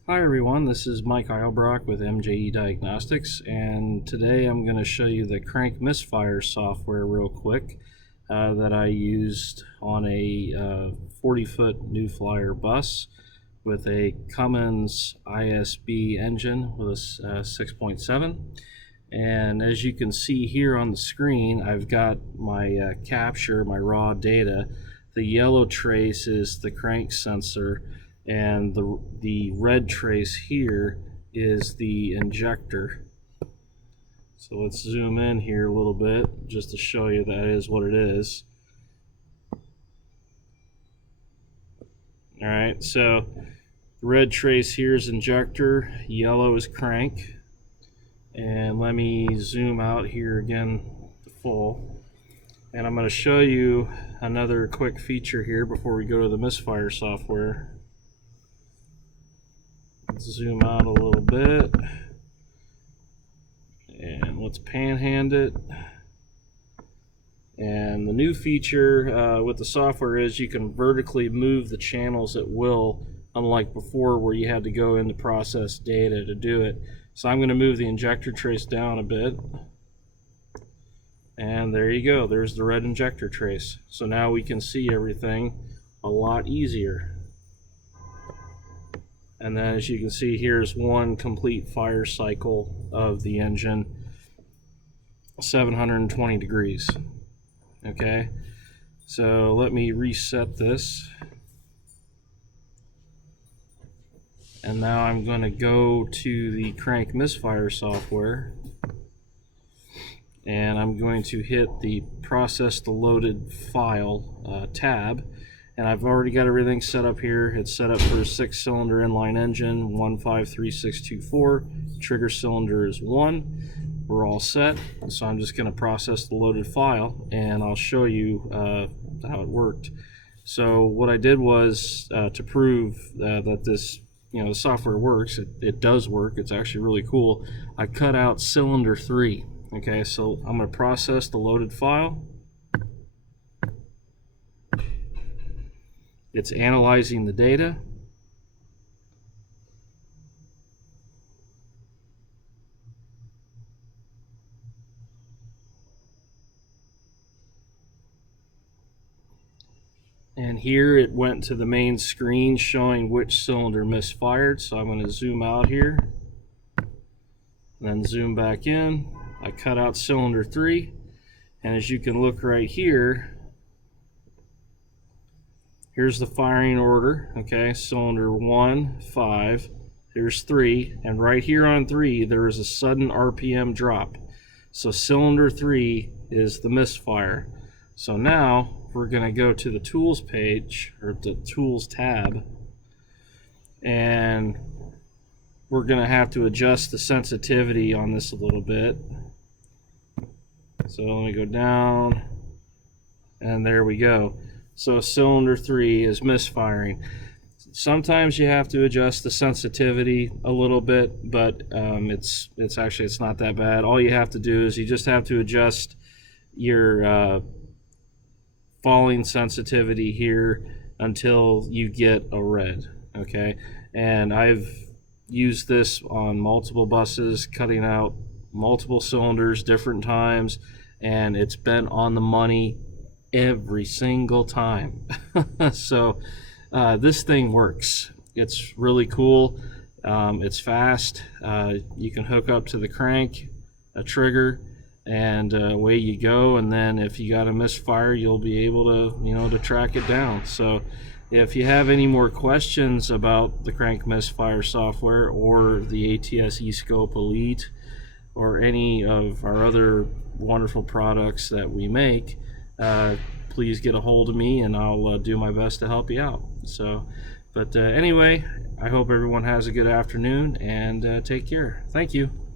Hi everyone, this is Mike Eilbrock with MJE Diagnostics, and today I'm going to show you the Crank Misfire software real quick that I used on a 40-foot New Flyer bus with a Cummins ISB engine with a 6.7. And as you can see here on the screen, I've got my capture, my raw data. The yellow trace is the crank sensor, and the red trace here is the injector. So let's zoom in here a little bit just to show you that is what it is. Alright, so red trace here is injector, yellow is crank. And let me zoom out here again to full. And I'm going to show you another quick feature here before we go to the Misfire software. Let's zoom out a little bit. And let's panhand it. And the new feature with the software is you can vertically move the channels at will, unlike before where you had to go into process data to do it. So I'm going to move the injector trace down a bit. And there you go, there's the red injector trace. So now we can see everything a lot easier. And then as you can see, here's one complete fire cycle of the engine, 720 degrees. Okay, so let me reset this. And now I'm going to go to the Crank Misfire software, and I'm going to hit the Process the Loaded File tab. And I've already got everything set up here. It's set up for a 6-cylinder inline engine, 153624. Trigger cylinder is 1. We're all set. So I'm just going to process the loaded file, and I'll show you how it worked. So what I did was to prove that this, the software works. It does work. It's actually really cool. I cut out cylinder 3. Okay, so I'm going to process the loaded file. It's analyzing the data. And here it went to the main screen showing which cylinder misfired. So I'm going to zoom out here, then zoom back in. I cut out cylinder 3, and as you can look right here, here's the firing order. Okay, cylinder 1, 5, here's 3, and right here on 3 there is a sudden RPM drop. So cylinder 3 is the misfire. So now we're going to go to the tools page, or the tools tab, and we're going to have to adjust the sensitivity on this a little bit. So let me go down, and there we go. So cylinder 3 is misfiring. Sometimes you have to adjust the sensitivity a little bit, but it's not that bad. All you have to do is you just have to adjust your falling sensitivity here until you get a red. Okay, and I've used this on multiple buses, cutting out multiple cylinders different times, and it's been on the money every single time. So this thing works. It's really cool. It's fast. You can hook up to the crank, a trigger, and away you go. And then if you got a misfire, you'll be able to to track it down. So if you have any more questions about the Crank Misfire software or the ATS Escope Elite or any of our other wonderful products that we make, please get a hold of me, and I'll do my best to help you out. So, but anyway, I hope everyone has a good afternoon, and take care. Thank you.